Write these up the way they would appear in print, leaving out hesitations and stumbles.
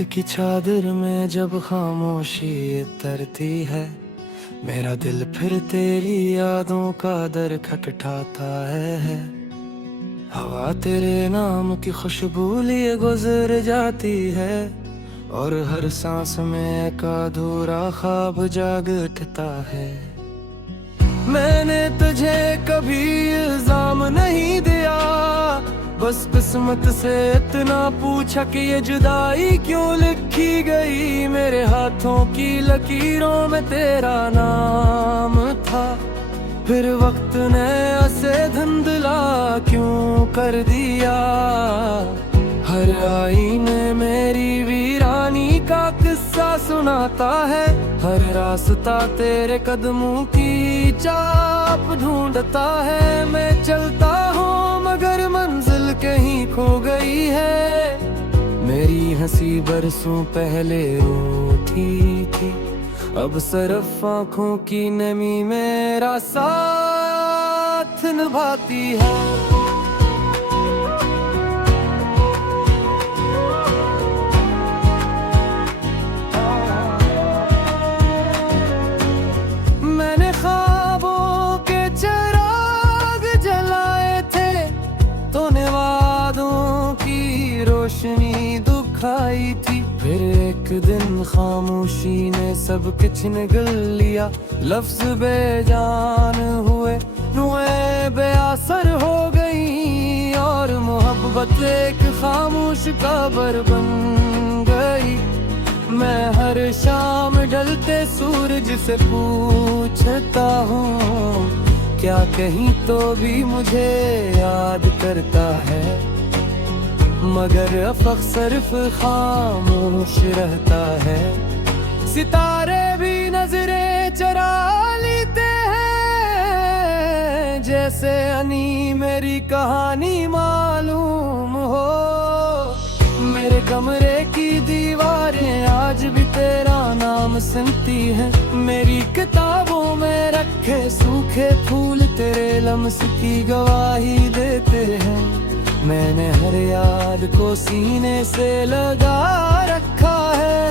रात की चादर में जब खामोशी तरती है, मेरा दिल फिर तेरी यादों का दर खटखटाता है। हवा तेरे नाम की खुशबू लिए गुजर जाती है, और हर सांस में एक अधूरा ख्वाब जाग उठता है। मैंने तुझे कभी इल्जाम नहीं दिया, बस किस्मत से इतना पूछा कि ये जुदाई क्यों लिखी गई। मेरे हाथों की लकीरों में तेरा नाम था, फिर वक्त ने उसे धुंधला क्यों कर दिया। हर आईने मेरी वीरानी का किस्सा सुनाता है, हर रास्ता तेरे कदमों की चाप ढूंढता है। मैं चलता हूँ मगर मंजिल कहीं खो गई है, मेरी हंसी बरसों पहले रूठी थी, अब सिर्फ आँखों की नमी मेरा साथ निभाती है। रोशनी दुखाई थी, फिर एक दिन खामोशी ने सब कुछ निगल लिया। लफ्ज बेजान हुए, रुएं बेअसर हो गई, और मोहब्बत एक खामोश कब्र बन गई। मैं हर शाम ढलते सूरज से पूछता हूँ, क्या कहीं तो भी मुझे याद करता है, मगर अफक सिर्फ खामोश रहता है। सितारे भी नजरें चरा लेते हैं, जैसे अनी मेरी कहानी मालूम हो। मेरे कमरे की दीवारें आज भी तेरा नाम सुनती हैं, मेरी किताबों में रखे सूखे फूल तेरे लम्स की गवाही देते हैं। मैंने हर याद को सीने से लगा रखा है,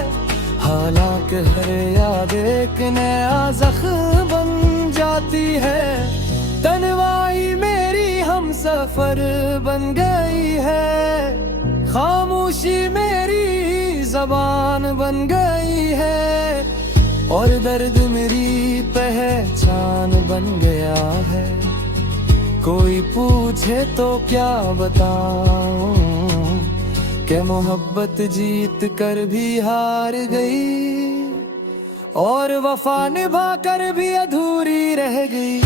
हालांकि हर याद एक नया जख्म बन जाती है। तन्हाई मेरी हम सफर बन गई है, खामोशी मेरी जबान बन गई है, और दर्द मेरी पहचान बन गया है। कोई पूछे तो क्या बताऊं कि मोहब्बत जीत कर भी हार गई, और वफा निभा कर भी अधूरी रह गई।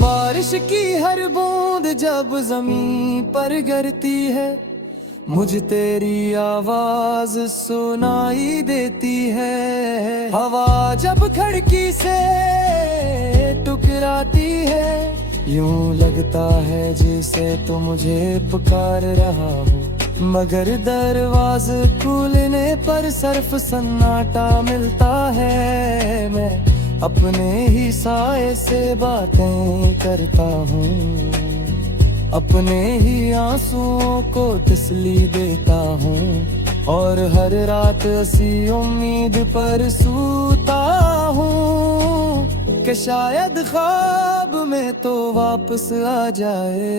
बारिश की हर बूंद जब जमीन पर गिरती है, मुझे तेरी आवाज सुनाई देती है। हवा जब खिड़की से टकराती है, यूं लगता है जैसे तो मुझे पुकार रहा हो, मगर दरवाजे खुलने पर सिर्फ सन्नाटा मिलता है। मैं अपने ही साए से बातें करता हूँ, अपने ही आंसुओं को तसली देता हूँ, और हर रात ऐसी उम्मीद पर सूता हूँ कि शायद ख्वाब में तो वापस आ जाए।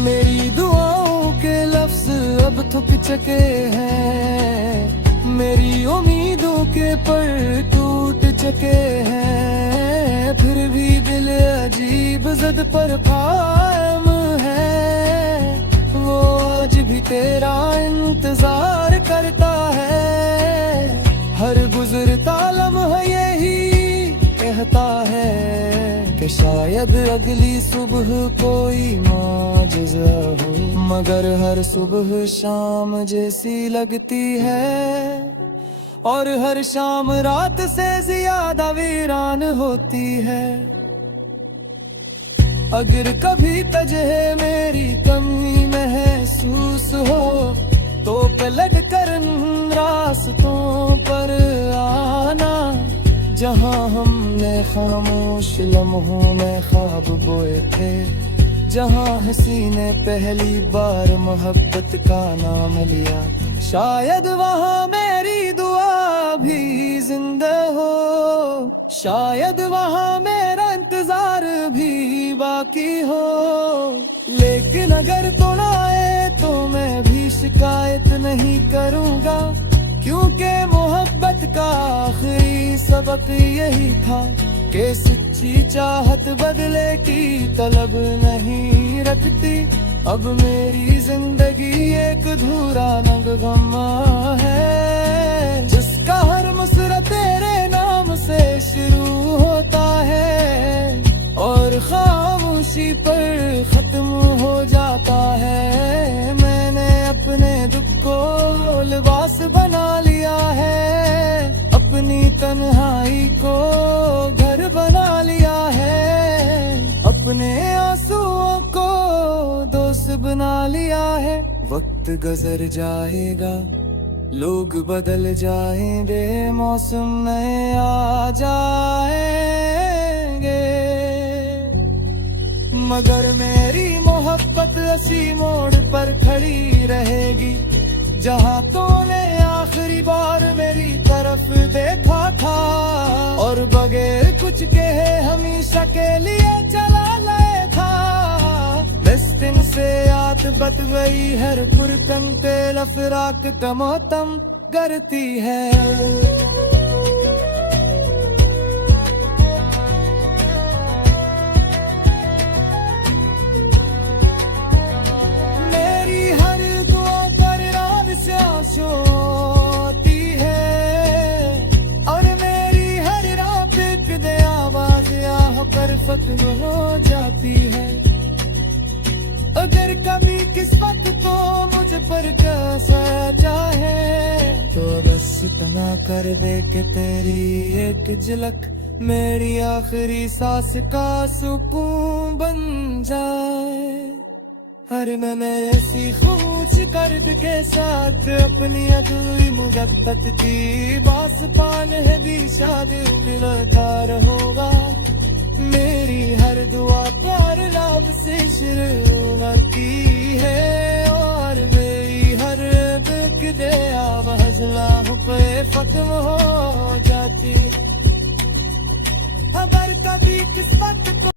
मेरी दुआओं के लफ्ज अब थक चुके हैं, मेरी उम्मीदों के पर टूट चुके हैं, फिर भी दिल अजीब जिद पर कायम है। वो आज भी तेरा इंतजार करता है, हर गुजरता लम्हा यही कहता है कि शायद अगली सुबह कोई माजज़ा हो, मगर हर सुबह शाम जैसी लगती है, और हर शाम रात से ज्यादा वीरान होती है। अगर कभी तुझे मेरी कमी महसूस हो, तो पलट कर रास्तों पर आना, जहाँ हमने खामोश लम्हों में ख्वाब बोए थे, जहाँ हंसी ने पहली बार मोहब्बत का नाम लिया, शायद वहाँ मेरी दुआ भी जिंदा हो, शायद वहाँ मेरा इंतजार भी बाकी हो। लेकिन अगर तुम आए तो मैं भी शिकायत नहीं करूँगा, क्योंकि मोहब्बत का आखिरी सबक यही था कि सच्ची चाहत बदले की तलब नहीं रखती। अब मेरी जिंदगी एक अधूरा नगमा है, जिसका हर मुसरा तेरे नाम से शुरू होता है और खामोशी पर खत्म हो जाता है। मैंने अपने दुख को लिबास बना लिया है, अपनी तन्हाई को घर बना लिया है, अपने आंसुओं को दोस्त बना लिया है। वक्त गुजर जाएगा, लोग बदल जाएंगे, मौसम नए आ जाएंगे, मगर मेरी मोहब्बत इसी मोड़ पर खड़ी रहेगी, जहाँ तूने आखिरी बार मेरी तरफ देखा था और बगैर कुछ कहे हमेशा के लिए चला गया था। दिन से याद बत गई हर पुरतन तेल फिराक तमोतम करती है। मेरी हर दुआ पर रात से आंसू होती है और मेरी हर रात एक दे आवाज यहाँ पर खत्म हो जाती है। अगर कभी किस्मत तो मुझ पर कैसा चाहे तो बस इतना कर दे कि तेरी एक झलक मेरी आखिरी सांस का सुकून बन जाए। हर मैं ऐसी खूच कर्द के साथ अपनी अधूरी मुहब्बत की बास पान है भी शादी मुलाकात होगा। मेरी हर दुआ प्यार लाभ से शुरू होती है और मेरी हर दुख दे आवाज़ लाभ पे खत्म हो जाती। अगर कभी किस्मत